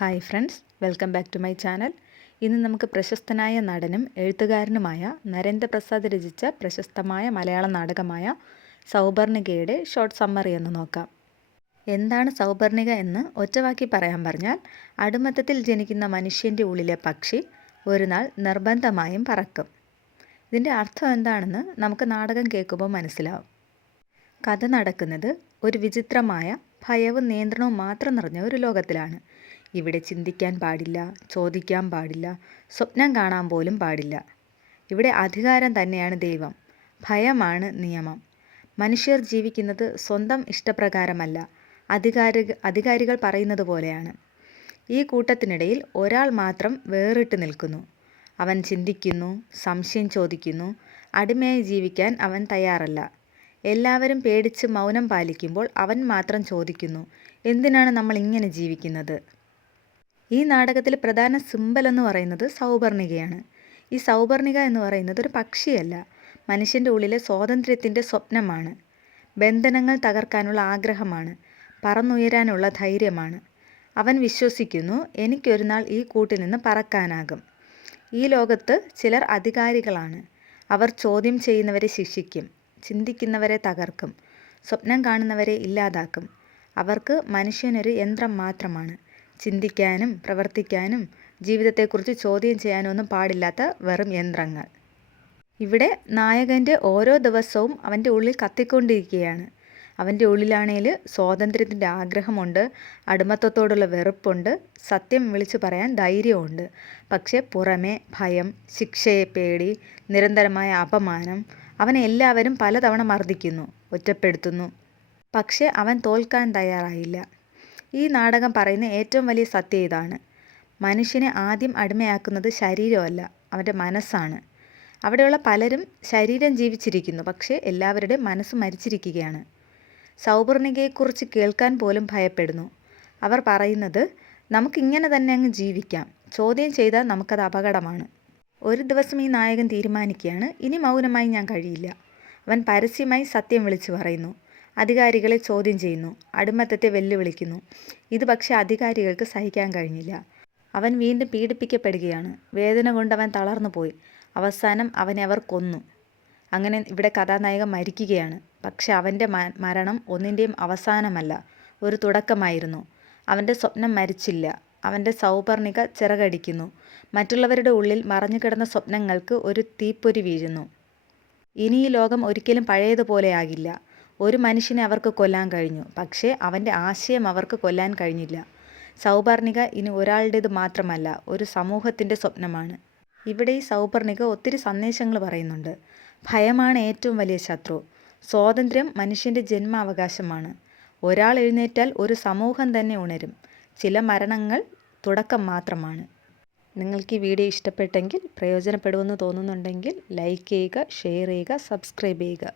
Hi friends, welcome back to my channel. ഇന്ന് നമുക്ക് പ്രശസ്തനായ നടനും എഴുത്തുകാരനുമായ നരേന്ദ്രപ്രസാദ് രചിച്ച പ്രശസ്തമായ മലയാള നാടകമായ സൗപർണികയുടെ ഷോർട്ട് സമ്മറി എന്ന് നോക്കാം. എന്താണ് സൗപർണിക എന്ന് ഒറ്റവാക്കി പറയാൻ പറഞ്ഞാൽ, അടിമത്തത്തിൽ ജനിക്കുന്ന മനുഷ്യൻ്റെ ഉള്ളിലെ പക്ഷി ഒരു നാൾ നിർബന്ധമായും പറക്കും. ഇതിൻ്റെ അർത്ഥം എന്താണെന്ന് നമുക്ക് നാടകം കേൾക്കുമ്പോൾ മനസ്സിലാവും. കഥ നടക്കുന്നത് ഒരു വിചിത്രമായ ഭയവും നിയന്ത്രണവും മാത്രം നിറഞ്ഞ ഒരു ലോകത്തിലാണ്. ഇവിടെ ചിന്തിക്കാൻ പാടില്ല, ചോദിക്കാൻ പാടില്ല, സ്വപ്നം കാണാൻ പോലും പാടില്ല. ഇവിടെ അധികാരം തന്നെയാണ് ദൈവം, ഭയമാണ് നിയമം. മനുഷ്യർ ജീവിക്കുന്നത് സ്വന്തം ഇഷ്ടപ്രകാരമല്ല, അധികാരികൾ പറയുന്നത് പോലെയാണ്. ഈ കൂട്ടത്തിനിടയിൽ ഒരാൾ മാത്രം വേറിട്ട് നിൽക്കുന്നു. അവൻ ചിന്തിക്കുന്നു, സംശയം ചോദിക്കുന്നു, അടിമയായി ജീവിക്കാൻ അവൻ തയ്യാറല്ല. എല്ലാവരും പേടിച്ച് മൗനം പാലിക്കുമ്പോൾ അവൻ മാത്രം ചോദിക്കുന്നു, എന്തിനാണ് നമ്മൾ ഇങ്ങനെ ജീവിക്കുന്നത്? ഈ നാടകത്തിൽ പ്രധാന സിമ്പൽ എന്ന് പറയുന്നത് സൗപർണികയാണ്. ഈ സൗപർണിക എന്ന് പറയുന്നത് ഒരു പക്ഷിയല്ല, മനുഷ്യൻ്റെ ഉള്ളിലെ സ്വാതന്ത്ര്യത്തിൻ്റെ സ്വപ്നമാണ്. ബന്ധനങ്ങൾ തകർക്കാനുള്ള ആഗ്രഹമാണ്, പറന്നുയരാനുള്ള ധൈര്യമാണ്. അവൻ വിശ്വസിക്കുന്നു, എനിക്കൊരു നാൾ ഈ കൂട്ടിൽ നിന്ന് പറക്കാനാകും. ഈ ലോകത്ത് ചിലർ അധികാരികളാണ്. അവർ ചോദ്യം ചെയ്യുന്നവരെ ശിക്ഷിക്കും, ചിന്തിക്കുന്നവരെ തകർക്കും, സ്വപ്നം കാണുന്നവരെ ഇല്ലാതാക്കും. അവർക്ക് മനുഷ്യനൊരു യന്ത്രം മാത്രമാണ്, ചിന്തിക്കാനും പ്രവർത്തിക്കാനും ജീവിതത്തെക്കുറിച്ച് ചോദ്യം ചെയ്യാനും ഒന്നും പാടില്ലാത്ത വെറും യന്ത്രങ്ങൾ. ഇവിടെ നായകൻ്റെ ഓരോ ദിവസവും അവൻ്റെ ഉള്ളിൽ കത്തിക്കൊണ്ടിരിക്കുകയാണ്. അവൻ്റെ ഉള്ളിലാണേൽ സ്വാതന്ത്ര്യത്തിൻ്റെ ആഗ്രഹമുണ്ട്, അടിമത്തത്തോടുള്ള വെറുപ്പുണ്ട്, സത്യം വിളിച്ചു പറയാൻ ധൈര്യമുണ്ട്. പക്ഷേ പുറമേ ഭയം, ശിക്ഷയെ പേടി, നിരന്തരമായ അപമാനം. അവനെ എല്ലാവരും പലതവണ മർദ്ദിക്കുന്നു, ഒറ്റപ്പെടുത്തുന്നു. പക്ഷേ അവൻ തോൽക്കാൻ തയ്യാറായില്ല. ഈ നാടകം പറയുന്ന ഏറ്റവും വലിയ സത്യം ഇതാണ്: മനുഷ്യനെ ആദ്യം അടിമയാക്കുന്നത് ശരീരമല്ല, അവൻ്റെ മനസ്സാണ്. അവിടെയുള്ള പലരും ശരീരം ജീവിച്ചിരിക്കുന്നു, പക്ഷേ എല്ലാവരുടെയും മനസ്സ് മരിച്ചിരിക്കുകയാണ്. സൗപർണികയെക്കുറിച്ച് കേൾക്കാൻ പോലും ഭയപ്പെടുന്നു. അവർ പറയുന്നത്, നമുക്കിങ്ങനെ തന്നെ അങ്ങ് ജീവിക്കാം, ചോദ്യം ചെയ്താൽ നമുക്കത് അപകടമാണ്. ഒരു ദിവസം ഈ നായകൻ തീരുമാനിക്കുകയാണ്, ഇനി മൗനമായി ഞാൻ കഴിയില്ല. അവൻ പരസ്യമായി സത്യം വിളിച്ചു പറയുന്നു, അധികാരികളെ ചോദ്യം ചെയ്യുന്നു, അടിമത്തത്തെ വെല്ലുവിളിക്കുന്നു. ഇത് പക്ഷേ അധികാരികൾക്ക് സഹിക്കാൻ കഴിഞ്ഞില്ല. അവൻ വീണ്ടും പീഡിപ്പിക്കപ്പെടുകയാണ്. വേദന കൊണ്ട് അവൻ തളർന്നു പോയി. അവസാനം അവനെ അവർ കൊന്നു. അങ്ങനെ ഇവിടെ കഥാനായകൻ മരിക്കുകയാണ്. പക്ഷെ അവൻ്റെ മരണം ഒന്നിൻ്റെയും അവസാനമല്ല, ഒരു തുടക്കമായിരുന്നു. അവൻ്റെ സ്വപ്നം മരിച്ചില്ല. അവൻ്റെ സൗപർണിക ചിറകടിക്കുന്നു. മറ്റുള്ളവരുടെ ഉള്ളിൽ മറഞ്ഞുകിടന്ന സ്വപ്നങ്ങൾക്ക് ഒരു തീപ്പൊരി വീഴുന്നു. ഇനി ഈ ലോകം ഒരിക്കലും പഴയതുപോലെയാകില്ല. ഒരു മനുഷ്യനെ അവർക്ക് കൊല്ലാൻ കഴിഞ്ഞു, പക്ഷേ അവൻ്റെ ആശയം അവർക്ക് കൊല്ലാൻ കഴിഞ്ഞില്ല. സൗപർണിക ഇനി ഒരാളുടേത് മാത്രമല്ല, ഒരു സമൂഹത്തിൻ്റെ സ്വപ്നമാണ്. ഇവിടെ ഈ സൗപർണിക ഒത്തിരി സന്ദേശങ്ങൾ പറയുന്നുണ്ട്. ഭയമാണ് ഏറ്റവും വലിയ ശത്രു. സ്വാതന്ത്ര്യം മനുഷ്യൻ്റെ ജന്മാവകാശമാണ്. ഒരാൾ എഴുന്നേറ്റാൽ ഒരു സമൂഹം തന്നെ ഉണരും. ചില മരണങ്ങൾ തുടക്കം മാത്രമാണ്. നിങ്ങൾക്ക് ഈ വീഡിയോ ഇഷ്ടപ്പെട്ടെങ്കിൽ, പ്രയോജനപ്പെടുമെന്ന് തോന്നുന്നുണ്ടെങ്കിൽ ലൈക്ക് ചെയ്യുക, ഷെയർ ചെയ്യുക, സബ്സ്ക്രൈബ് ചെയ്യുക.